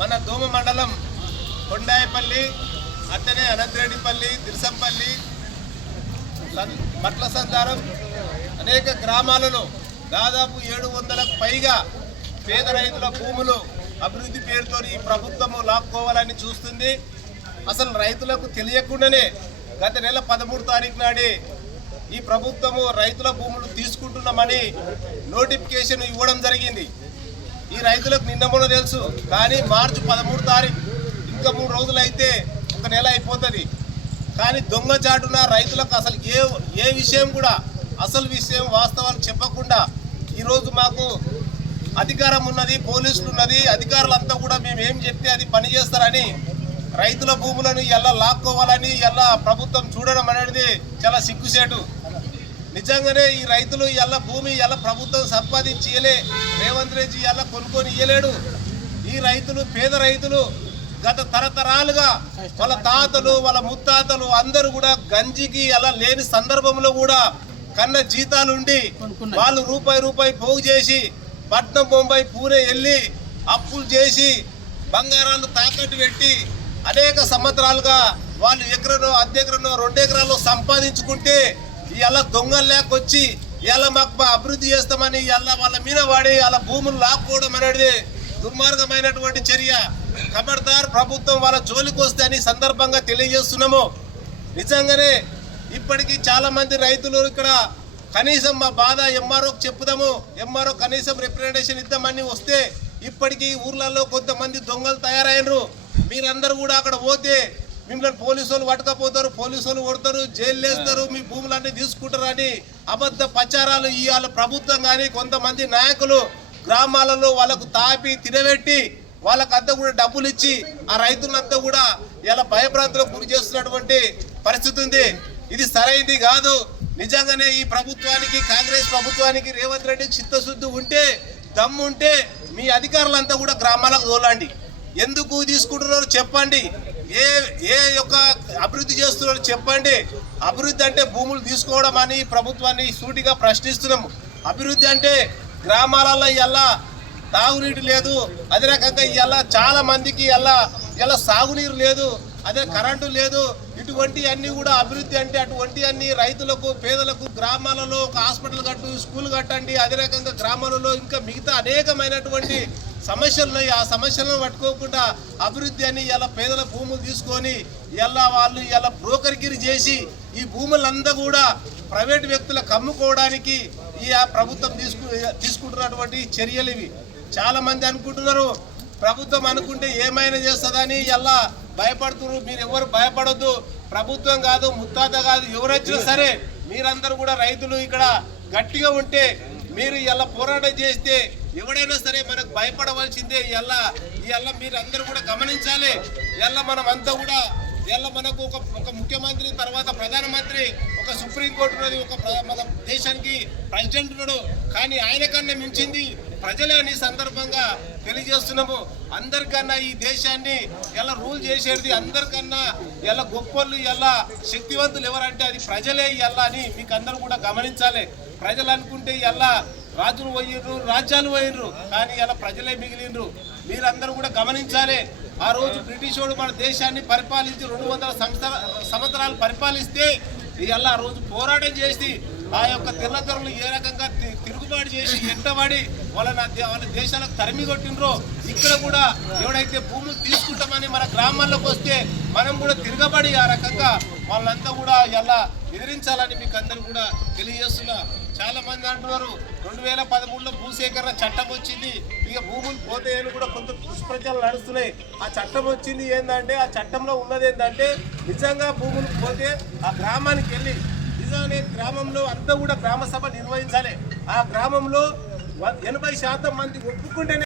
మన దోమ మండలం కొండాయపల్లి అట్టనే అనంతరెడ్డిపల్లి దిర్సంపల్లి పట్ల సంతారం అనేక గ్రామాలలో దాదాపు 700కు పైగా పేద రైతుల భూములు అభివృద్ధి పేరుతో ఈ ప్రభుత్వము లాక్కోవాలని చూస్తుంది. అసలు రైతులకు తెలియకుండానే గత నెల 13 తారీఖు నాడే ఈ ప్రభుత్వము రైతుల భూములు తీసుకుంటున్నామని నోటిఫికేషన్ ఇవ్వడం జరిగింది. ఈ రైతులకు నిన్న మొన్న తెలుసు, కానీ మార్చి 13 తారీఖు ఇంకా 3 రోజులు అయితే ఒక నెల అయిపోతుంది. కానీ దొంగచాటున రైతులకు అసలు ఏ విషయం కూడా అసలు విషయం వాస్తవాలు చెప్పకుండా ఈరోజు మాకు అధికారం ఉన్నది, పోలీసులు ఉన్నది, అధికారులంతా కూడా మేము ఏం చెప్తే అది పని చేస్తారని రైతుల భూములను ఎలా లాక్కోవాలని ఎలా ప్రభుత్వం చూడడం అనేది చాలా సిగ్గుసేటు. నిజంగానే ఈ రైతులు ఎలా భూమి ఎలా ప్రభుత్వం సంపాదించి ఇయ్యలే, రేవంత్ రెడ్డి ఎలా కొనుక్కొని ఇయ్యలేడు. ఈ రైతులు పేద రైతులు గత తరతరాలుగా వాళ్ళ తాతలు వాళ్ళ ముత్తాతలు అందరూ కూడా గంజికి అలా లేని సందర్భంలో కూడా కన్న జీతాలుండి వాళ్ళు రూపాయి పోగు చేసి పట్నం బొంబాయి పూణే వెళ్ళి అప్పులు చేసి బంగారాలు తాకట్టు పెట్టి అనేక సంవత్సరాలుగా వాళ్ళు ఎకరనో అద్దెకరనో 2 ఎకరాలు సంపాదించుకుంటే ఇలా దొంగలు లేకొచ్చి ఇలా మాకు అభివృద్ధి చేస్తామని ఇలా వాళ్ళ మీద వాడి వాళ్ళ భూములు లాక్కోవడం అనేది దుర్మార్గమైనటువంటి చర్య. ఖబర్దార్ ప్రభుత్వం వాళ్ళ జోలికి వస్తే అని సందర్భంగా తెలియజేస్తున్నాము. నిజంగానే ఇప్పటికీ చాలా మంది రైతులు ఇక్కడ కనీసం మా బాధ ఎంఆర్ఓకి చెప్పుదాము, ఎంఆర్ఓ కనీసం రిప్రజెంటేషన్ ఇద్దామని వస్తే ఇప్పటికీ ఊర్లలో కొంతమంది దొంగలు తయారైనరు. మీరందరూ కూడా అక్కడ పోతే మిమ్మల్ని పోలీసు వాళ్ళు పట్టుకపోతారు, పోలీసు వాళ్ళు కొడతారు, జైలు వేస్తారు, మీ భూములన్నీ తీసుకుంటారు అని అబద్ధ ప్రచారాలు ఇవాళ ప్రభుత్వం కానీ కొంతమంది నాయకులు గ్రామాలలో వాళ్ళకు తాపి తినబెట్టి వాళ్ళకంతా కూడా డబ్బులు ఇచ్చి ఆ రైతులంతా కూడా ఇలా భయభ్రాంతులకు గురి చేస్తున్నటువంటి పరిస్థితి ఉంది. ఇది సరైనది కాదు. నిజంగానే ఈ ప్రభుత్వానికి, కాంగ్రెస్ ప్రభుత్వానికి, రేవంత్ రెడ్డికి చిత్తశుద్ధి ఉంటే, దమ్ము ఉంటే మీ అధికారులంతా కూడా గ్రామాలకు తోలండి. ఎందుకు తీసుకుంటున్నారో చెప్పండి, ఏ యొక్క అభివృద్ధి చేస్తున్నారో చెప్పండి. అభివృద్ధి అంటే భూములు తీసుకోవడం అని ప్రభుత్వాన్ని సూటిగా ప్రశ్నిస్తున్నాము. అభివృద్ధి అంటే గ్రామాలలో ఇలా తాగునీటి లేదు, అదే రకంగా ఇలా చాలా మందికి ఇలా సాగునీరు లేదు, అదే కరెంటు లేదు. ఇటువంటి అన్నీ కూడా అభివృద్ధి అంటే అటువంటి అన్ని రైతులకు, పేదలకు గ్రామాలలో ఒక హాస్పిటల్ కట్టు, స్కూల్ కట్టండి. అదే రకంగా గ్రామాలలో ఇంకా మిగతా అనేకమైనటువంటి సమస్యలు ఉన్నాయి. ఆ సమస్యలను పట్టుకోకుండా అభివృద్ధి అని ఇలా పేదల భూములు తీసుకొని వాళ్ళు ఇలా బ్రోకర్గిరి చేసి ఈ భూములంతా కూడా ప్రైవేటు వ్యక్తులకు అమ్ముకోవడానికి ఈ ప్రభుత్వం తీసుకుంటున్నటువంటి చర్యలు ఇవి. చాలా మంది అనుకుంటున్నారు ప్రభుత్వం అనుకుంటే ఏమైనా చేస్తుందని ఇలా భయపడుతున్నారు. మీరు ఎవరు భయపడొద్దు. ప్రభుత్వం కాదు, ముత్తాత కాదు, ఎవరొచ్చినా సరే మీరందరూ కూడా రైతులు ఇక్కడ గట్టిగా ఉంటే మీరు ఇలా పోరాటం చేస్తే ఎవడైనా సరే మనకు భయపడవలసిందే. ఇలా మీరు అందరూ కూడా గమనించాలి. ఇలా మనం అంతా కూడా మనకు ఒక ముఖ్యమంత్రి, తర్వాత ప్రధానమంత్రి, ఒక సుప్రీంకోర్టు ఉన్నది, మన దేశానికి ప్రెసిడెంట్ ఉన్నాడు. కానీ ఆయన కన్నా మించింది ప్రజలే అని సందర్భంగా తెలియజేస్తున్నాము. అందరికన్నా ఈ దేశాన్ని ఎలా రూల్ చేసేది, అందరికన్నా ఎలా గొప్పలు, ఎలా శక్తివంతులు ఎవరంటే అది ప్రజలే అని మీకు అందరూ కూడా గమనించాలి. ప్రజలు అనుకుంటే రాజులు పోయిర్రు, రాజ్యాలు పోయిర్రు, కానీ ప్రజలే మిగిలినరు. మీరందరూ కూడా గమనించాలి. ఆ రోజు బ్రిటిష్ వాడు మన దేశాన్ని పరిపాలించి 200 సంవత్సరాలు పరిపాలిస్తే ఆ రోజు పోరాటం చేసి ఆ యొక్క తెల్లదొరలు ఏ రకంగా తిరుగుబాటు చేసి ఎంటబడి వాళ్ళ దేశాలకు తరిమి కొట్టినరో ఇక్కడ కూడా ఎవడైతే భూములు తీసుకుంటామని మన గ్రామాల్లోకి వస్తే మనం కూడా తిరగబడి ఆ రకంగా వాళ్ళంతా కూడా ఎదిరించాలని మీకు అందరూ కూడా తెలియజేస్తున్నా. చాలా మంది అంటున్నారు 2013లో భూసేకరణ చట్టం వచ్చింది, ఇక భూములు పోతే కూడా కొంత దుష్ప్రచారాలు నడుస్తున్నాయి. ఆ చట్టం వచ్చింది ఏంటంటే, ఆ చట్టంలో ఉన్నది ఏంటంటే నిజంగా భూములు పోతే ఆ గ్రామానికి వెళ్ళి నిజానే గ్రామంలో అంతా కూడా గ్రామ సభ నిర్వహించాలి. ఆ గ్రామంలో 80% మంది ఒప్పుకుంటేనే